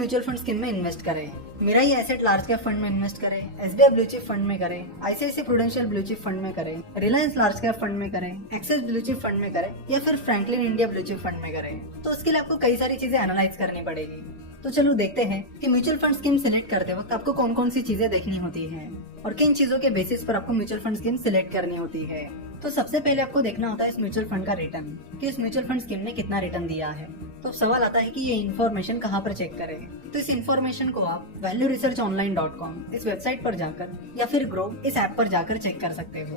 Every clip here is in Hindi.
म्यूचुअल फंड स्कीम में इन्वेस्ट करें। Mirae asset large cap fund में इन्वेस्ट करें, एसबीआई ब्लू चिप फंड में करें, ICICI prudential blue chip fund में करें, रिलायंस लार्ज कैप फंड में करें, एक्सिस ब्लू चिप फंड में करें या फिर Franklin India blue chip fund में करें। तो उसके लिए आपको कई सारी चीजें एनालाइज करनी पड़ेगी। तो चलो देखते हैं कि म्यूचुअल फंड स्कीम सिलेक्ट करते वक्त आपको कौन कौन सी चीजें देखनी होती हैं और किन चीजों के बेसिस पर आपको म्यूचुअल फंड स्कीम सिलेक्ट करनी होती है। तो सबसे पहले आपको देखना होता है इस म्यूचुअल फंड का रिटर्न, कि इस म्यूचुअल फंड स्कीम ने कितना रिटर्न दिया है। तो सवाल आता है कि ये इन्फॉर्मेशन कहाँ पर चेक करें। तो इस इन्फॉर्मेशन को आप valueresearchonline.com इस वेबसाइट पर जाकर या फिर ग्रो इस ऐप पर जाकर चेक कर सकते हो।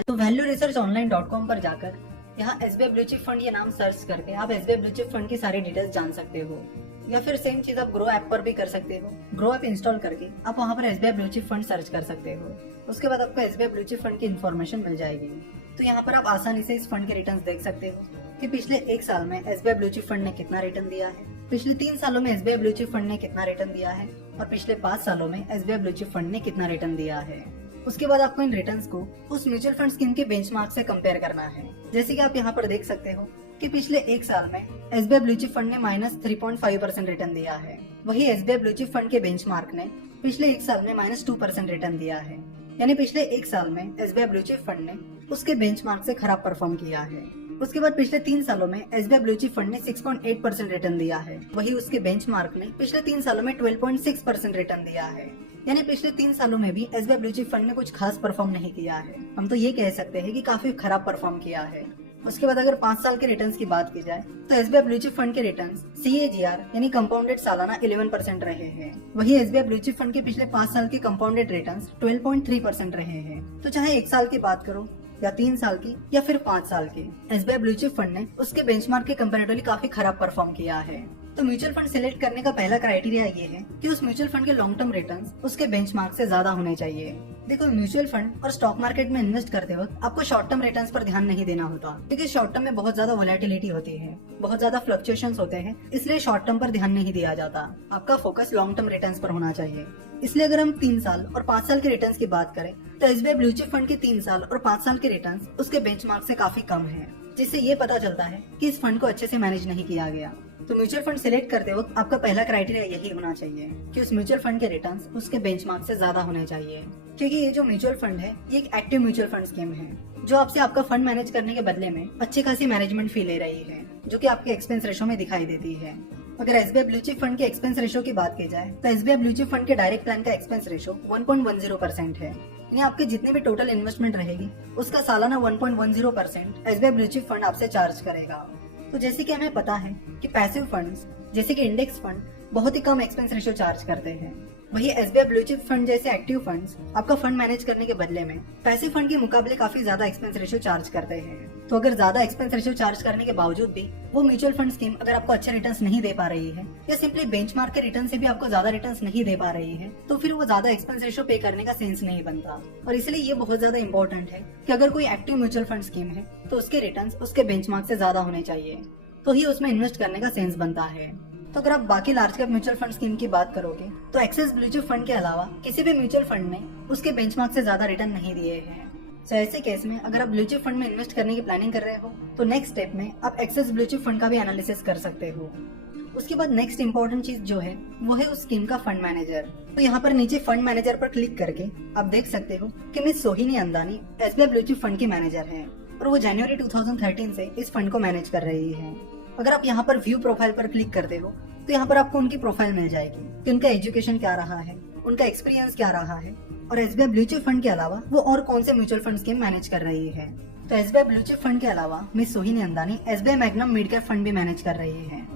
तो valueresearchonline.com पर जाकर यहाँ एसबीआई ब्लू चिप फंड ये नाम सर्च करके आप एसबीआई ब्लू चिप फंड की सारी डिटेल्स जान सकते हो। या फिर सेम चीज आप ग्रो ऐप पर भी कर सकते हो। ग्रो ऐप इंस्टॉल करके आप वहाँ पर SBI blue chip fund search कर सकते हो। उसके बाद आपको एसबीआई ब्लू चिप फंड की इन्फॉर्मेशन मिल जाएगी। तो यहाँ पर आप आसानी से इस फंड के रिटर्न्स देख सकते हो कि पिछले 1 साल में एसबीआई ब्लू चिप फंड ने कितना रिटर्न दिया है, पिछले 3 सालों में एसबीआई ब्लू चिप फंड ने कितना रिटर्न दिया है और पिछले 5 सालों में एसबीआई ब्लू चिप फंड ने कितना रिटर्न दिया है। उसके बाद आपको इन रिटर्न्स को उस म्यूचुअल फंड स्कीम के बेंचमार्क से कंपेयर करना है। जैसे कि आप यहाँ पर देख सकते हो कि पिछले 1 साल में एसबीआई ब्लू चिप फंड ने -3.5% रिटर्न दिया है। वही एसबीआई ब्लू चिप फंड के बेंचमार्क ने पिछले 1 साल में -2% रिटर्न दिया है। यानी पिछले 1 साल में एसबीआई ब्लू चिप फंड ने उसके बेंचमार्क से खराब परफॉर्म किया है। उसके बाद पिछले 3 सालों में एसबीआई ब्लू चिप फंड ने 6.8% रिटर्न दिया है। वही उसके बेंचमार्क ने पिछले 3 सालों में 12.6% रिटर्न दिया है। यानी पिछले 3 सालों में भी एसबीआई ब्लू चिप फंड ने कुछ खास परफॉर्म नहीं किया है। हम तो ये कह सकते हैं कि काफी खराब परफॉर्म किया है। उसके बाद अगर 5 साल के रिटर्न्स की बात की जाए तो एसबीआई ब्लू चिप फंड के रिटर्न्स CAGR यानी कंपाउंडेड सालाना 11% रहे हैं। वही एसबीआई ब्लू चिप फंड के पिछले 5 साल के कंपाउंडेड रिटर्न्स 12.3% रहे हैं। तो चाहे 1 साल की बात करो या 3 साल की या फिर 5 साल की, एसबीआई ब्लू चिप फंड ने उसके बेंचमार्क के कंपैरेटिवली काफी खराब परफॉर्म किया है। तो म्यूचुअल फंड सिलेक्ट करने का पहला क्राइटेरिया ये है कि उस म्यूचुअल फंड के लॉन्ग टर्म रिटर्न्स उसके बेंचमार्क से ज्यादा होने चाहिए। देखो, म्यूचुअल फंड और स्टॉक मार्केट में इन्वेस्ट करते वक्त आपको शॉर्ट टर्म रिटर्न्स पर ध्यान नहीं देना होता, क्योंकि शॉर्ट टर्म में बहुत ज्यादा वोलेटिलिटी होती है, बहुत ज्यादा फ्लक्चुएशंस होते हैं, इसलिए शॉर्ट टर्म पर ध्यान नहीं दिया जाता। आपका फोकस लॉन्ग टर्म रिटर्न्स पर होना चाहिए। इसलिए अगर हम 3 साल और 5 साल के रिटर्न्स की बात करें तो एसबीआई ब्लू चिप फंड के 3 साल और 5 साल के रिटर्न्स उसके बेंचमार्क से काफी कम है, जिससे ये पता चलता है कि इस फंड को अच्छे से मैनेज नहीं किया गया। तो म्यूचुअल फंड सिलेक्ट करते वक्त आपका पहला क्राइटेरिया यही होना चाहिए कि उस म्यूचुअल फंड के रिटर्न्स उसके बेंचमार्क से ज्यादा होने चाहिए। क्योंकि ये जो म्यूचुअल फंड है ये एक एक्टिव म्यूचुअल फंड स्कीम है जो आपसे आपका फंड मैनेज करने के बदले में अच्छी खासी मैनेजमेंट फी ले रही है, जो कि आपके एक्सपेंस रेशो में दिखाई देती है। अगर एसबीआई ब्लू चिप फंड के एक्सपेंस रेशो की बात की जाए तो एसबीआई ब्लू चिप फंड के डायरेक्ट प्लान का एक्सपेंस रेशो 1.10% है। यानी आपके जितने भी टोटल इन्वेस्टमेंट रहेगी उसका सालाना 1.10% एसबीआई ब्लू चिप फंड आपसे चार्ज करेगा। तो जैसे कि हमें पता है कि पैसिव फंड्स जैसे कि इंडेक्स फंड बहुत ही कम एक्सपेंस रेशो चार्ज करते हैं, वही एसबीआई ब्लू चिप फंड जैसे एक्टिव फंड्स आपका फंड मैनेज करने के बदले में पैसिव फंड के मुकाबले काफी ज्यादा एक्सपेंस रेशो चार्ज करते हैं। तो अगर ज्यादा एक्सपेंस रेशो चार्ज करने के बावजूद भी वो म्यूचुअल फंड स्कीम अगर आपको अच्छे रिटर्न्स नहीं दे पा रही है या सिंपली बेंचमार्क के रिटर्न से भी आपको ज्यादा रिटर्न्स नहीं दे पा रही है, तो फिर वो ज्यादा एक्सपेंस रेशो पे करने का सेंस नहीं बनता। और इसलिए ये बहुत ज्यादा इंपॉर्टेंट है कि अगर कोई एक्टिव म्यूचुअल फंड स्कीम है तो उसके रिटर्न्स उसके बेंचमार्क से ज्यादा होने चाहिए, तो ही उसमें इन्वेस्ट करने का सेंस बनता है। तो अगर आप बाकी large cap mutual fund scheme की बात करोगे तो एक्सिस ब्लू चिप फंड के अलावा किसी भी म्यूचुअल फंड ने उसके बेंचमार्क से ज्यादा रिटर्न नहीं दिए हैं। तो ऐसे केस में अगर आप ब्लू चिप फंड में इन्वेस्ट करने की प्लानिंग कर रहे हो तो नेक्स्ट स्टेप में आप एक्सिस ब्लू चिप फंड का भी एनालिसिस कर सकते हो। उसके बाद नेक्स्ट इंपॉर्टेंट चीज जो है वो है उस स्कीम का फंड मैनेजर। तो यहाँ पर नीचे फंड मैनेजर पर क्लिक करके आप देख सकते हो कि miss Sohini Andani SBI blue chip fund की मैनेजर है और वो जनवरी 2013 से इस फंड को मैनेज कर रही है। अगर आप यहाँ पर व्यू प्रोफाइल पर क्लिक करते हो तो यहाँ पर आपको उनकी प्रोफाइल मिल जाएगी कि उनका एजुकेशन क्या रहा है, उनका एक्सपीरियंस क्या रहा है और एसबीआई ब्लू चिप फंड के अलावा वो और कौन से म्यूचुअल फंड स्कीम मैनेज कर रही है। तो एसबीआई ब्लू चिप फंड के अलावा miss Sohini Andani SBI Magnum mid cap fund भी मैनेज कर रही है।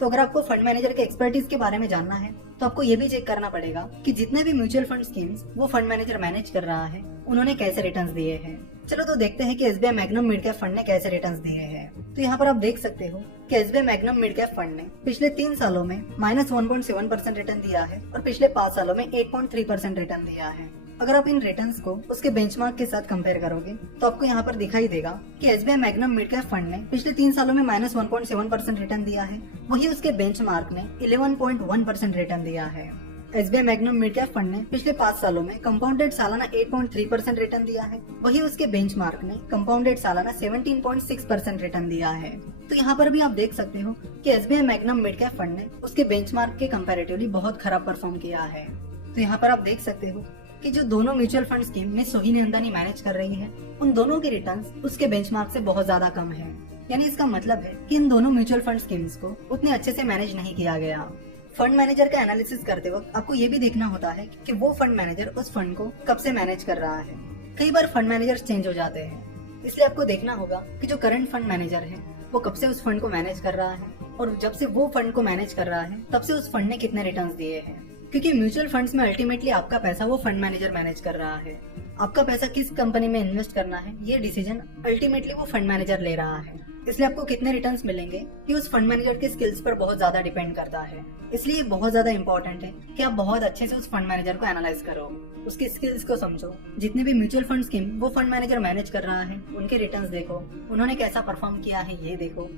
तो अगर आपको फंड मैनेजर के एक्सपर्टीज के बारे में जानना है तो आपको ये भी चेक करना पड़ेगा कि जितने भी म्यूचुअल फंड स्कीम्स वो फंड मैनेजर मैनेज कर रहा है उन्होंने कैसे रिटर्न्स दिए हैं। चलो तो देखते हैं कि SBI Magnum mid cap fund ने कैसे रिटर्न्स दिए हैं। तो यहाँ पर आप देख सकते हो कि SBI Magnum mid cap fund ने पिछले 3 सालों में -1.7% रिटर्न दिया है और पिछले 5 सालों में 8.3% रिटर्न दिया है। अगर आप इन रिटर्न्स को उसके बेंचमार्क के साथ कंपेयर करोगे तो आपको यहाँ पर दिखाई देगा कि SBI Magnum mid cap fund ने पिछले 3 सालों में -1.7% रिटर्न दिया है, वही उसके बेंचमार्क ने 11.1% रिटर्न दिया है। SBI Magnum mid cap fund ने पिछले 5 सालों में कंपाउंडेड सालाना 8.3% रिटर्न दिया है। वहीं उसके बेंचमार्क ने कंपाउंडेड सालाना 17.6% रिटर्न दिया है। तो यहाँ पर भी आप देख सकते हो कि SBI Magnum mid cap fund ने उसके बेंचमार्क के कंपैरेटिवली बहुत खराब परफॉर्म किया है। तो यहाँ पर आप देख सकते हो कि जो दोनों म्यूचुअल फंड स्कीम में सोहिनी नंदानी मैनेज कर रही है, उन दोनों के रिटर्न्स उसके बेंचमार्क से बहुत ज्यादा कम है। यानी इसका मतलब है कि इन दोनों म्यूचुअल फंड स्कीम्स को उतने अच्छे से मैनेज नहीं किया गया। फंड मैनेजर का एनालिसिस करते वक्त आपको ये भी देखना होता है कि वो फंड मैनेजर उस फंड को कब से मैनेज कर रहा है। कई बार फंड मैनेजर चेंज हो जाते हैं, इसलिए आपको देखना होगा कि जो करंट फंड मैनेजर है वो कब से उस फंड को मैनेज कर रहा है, और जब से वो फंड को मैनेज कर रहा है तब से उस फंड ने कितने रिटर्न्स दिए हैं। क्योंकि म्यूचुअल फंड्स में अल्टीमेटली आपका पैसा वो फंड मैनेजर मैनेज कर रहा है। आपका पैसा किस कंपनी में इन्वेस्ट करना है ये डिसीजन अल्टीमेटली वो फंड मैनेजर ले रहा है। इसलिए आपको कितने रिटर्न्स मिलेंगे ये उस फंड मैनेजर के स्किल्स पर बहुत ज्यादा डिपेंड करता है। इसलिए बहुत ज्यादा इंपॉर्टेंट है कि आप बहुत अच्छे से उस फंड मैनेजर को एनालाइज करो, उसके स्किल्स को समझो। जितने भी म्यूचुअल फंड स्कीम वो फंड मैनेजर मैनेज कर रहा है उनके रिटर्न्स देखो, उन्होंने कैसा परफॉर्म किया है ये देखो।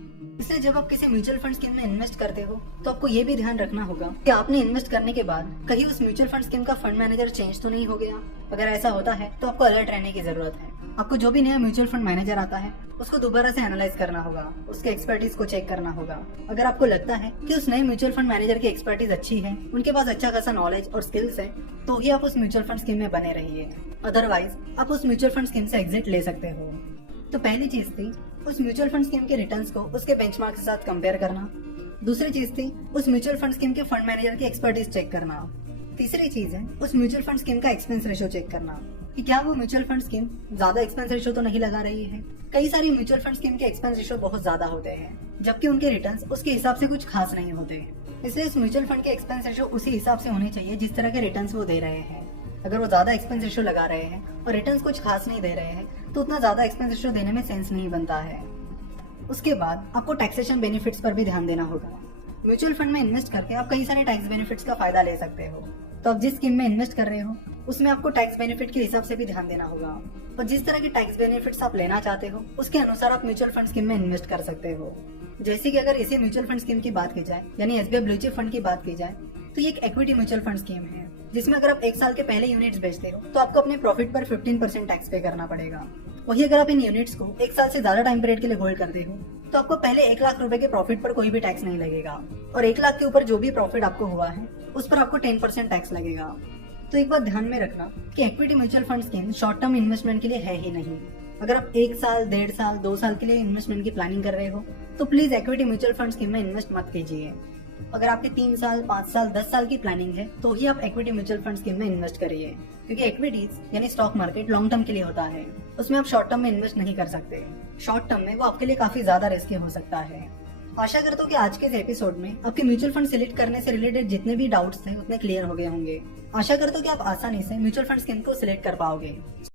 इसलिए जब आप किसी म्यूचुअल फंड स्कीम में इन्वेस्ट करते हो तो आपको ये भी ध्यान रखना होगा कि आपने इन्वेस्ट करने के बाद कहीं उस म्यूचुअल फंड स्कीम का फंड मैनेजर चेंज तो नहीं हो गया। अगर ऐसा होता है तो आपको अलर्ट रहने की जरूरत है। आपको जो भी नया म्यूचुअल फंड मैनेजर आता है उसको दोबारा से एनालाइज करना होगा, उसके एक्सपर्टीज को चेक करना होगा। अगर आपको लगता है कि उस नए म्यूचुअल फंड मैनेजर की एक्सपर्टीज अच्छी है, उनके पास अच्छा खासा नॉलेज और स्किल्स है, तो ही आप उस म्यूचुअल फंड स्कीम में बने रहिए। अदरवाइज आप उस म्यूचुअल फंड स्कीम से एग्जिट ले सकते हो। तो पहली चीज थी उस म्यूचुअल फंड स्कीम के रिटर्न्स को उसके बेंचमार्क के साथ कंपेयर करना। दूसरी चीज थी उस म्यूचुअल फंड स्कीम के फंड मैनेजर की एक्सपर्टीज चेक करना। तीसरी चीज है उस म्यूचुअल फंड स्कीम का एक्सपेंस रेशो चेक करना कि क्या वो म्यूचुअल फंड स्कीम ज्यादा एक्सपेंस रेशो तो नहीं लगा रही है। कई सारी म्यूचुअल फंड स्कीम के एक्सपेंस रेशो बहुत ज्यादा होते हैं, जबकि उनके रिटर्न्स उसके हिसाब से कुछ खास नहीं होते। इसलिए इस म्यूचुअल फंड के एक्सपेंस रेशो उसी हिसाब से होने चाहिए जिस तरह के रिटर्न्स वो दे रहे हैं। अगर वो ज्यादा एक्सपेंस रेशो लगा रहे हैं और रिटर्न्स कुछ खास नहीं दे रहे हैं तो उतना ज्यादा एक्सपेंस रेशो देने में सेंस नहीं बनता है। उसके बाद आपको टैक्सेशन बेनिफिट्स पर भी ध्यान देना होगा। म्यूचुअल फंड में इन्वेस्ट करके आप कई सारे टैक्स बेनिफिट्स का फायदा ले सकते हो। तो आप जिस स्कीम में इन्वेस्ट कर रहे हो उसमें आपको टैक्स बेनिफिट के हिसाब से भी ध्यान देना होगा, और जिस तरह के टैक्स बेनिफिट्स आप लेना चाहते हो उसके अनुसार आप म्यूचुअल फंड स्कीम में इन्वेस्ट कर सकते हो। जैसे कि अगर इसी म्यूचुअल फंड स्कीम की बात की जाए, यानी एसबीआई ब्लू चिप फंड की बात की जाए, तो ये एक इक्विटी म्यूचुअल फंड स्कीम है जिसमें अगर आप 1 साल के पहले यूनिट्स बेचते हो तो आपको अपने प्रॉफिट पर 15% टैक्स पे करना पड़ेगा। वही अगर आप इन यूनिट्स को 1 साल से ज्यादा टाइम पीरियड के लिए होल्ड करते हो तो आपको पहले 1 लाख रुपए के प्रॉफिट पर कोई भी टैक्स नहीं लगेगा, और 1 लाख के ऊपर जो भी प्रॉफिट आपको हुआ है उस पर आपको 10% टैक्स लगेगा। तो एक बात ध्यान में रखना कि equity mutual fund scheme short term investment के लिए है ही नहीं। अगर आप 1 साल, 1.5 साल, 2 साल के लिए इन्वेस्टमेंट की प्लानिंग कर रहे हो तो please equity mutual fund scheme में इन्वेस्ट मत कीजिए। अगर आपकी 3 साल, 5 साल, 10 साल की प्लानिंग है तो ही आप इक्विटी म्यूचुअल फंड स्कीम में इन्वेस्ट करिए, क्योंकि इक्विटीज यानी स्टॉक मार्केट लॉन्ग टर्म के लिए होता है, उसमें आप शॉर्ट टर्म में इन्वेस्ट नहीं कर सकते। शॉर्ट टर्म में वो आपके लिए काफी ज्यादा रिस्की हो सकता है। आशा करता हूँ कि आज के इस एपिसोड में आपके म्यूचुअल फंड सिलेक्ट करने से रिलेटेड जितने भी डाउट्स थे उतने क्लियर हो गए होंगे। आशा करता हूँ कि आप आसानी से म्यूचुअल फंड स्कीम को सिलेक्ट कर पाओगे।